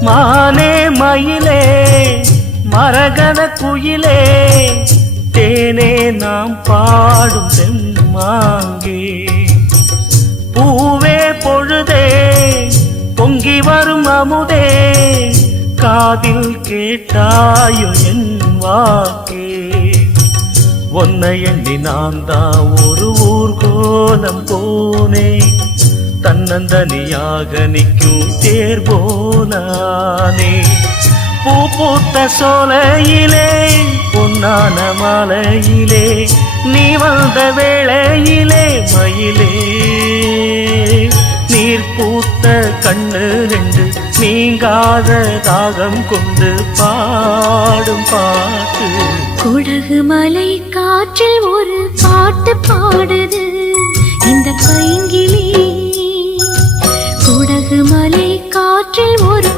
மானே மயிலே மரகத குயிலே தேனே நாம் பாடும் தெம்மாங்கே பூவே பொழுதே பொங்கி வரும் அமுதே காதில் கேட்டாயோ என் வாக்கே ஒன்னை எண்ணி நான் தான் ஒரு ஊர்கோலம் போனே தன்னந்தனியாக நிற்கும் தேர் போனானே பூ பூத்த சோலையிலே பொன்னான மாலையிலே நீ வந்த வேளையிலே மயிலே நீர் பூத்த கண்ணு ரெண்டு நீங்காத தாகம் கொண்டு பாடும் பாட்டு குடகு மலை காற்றில் ஒரு பாட்டு பாடுது இந்த பைங்கிளி குடகு மலை காற்றில் ஒரு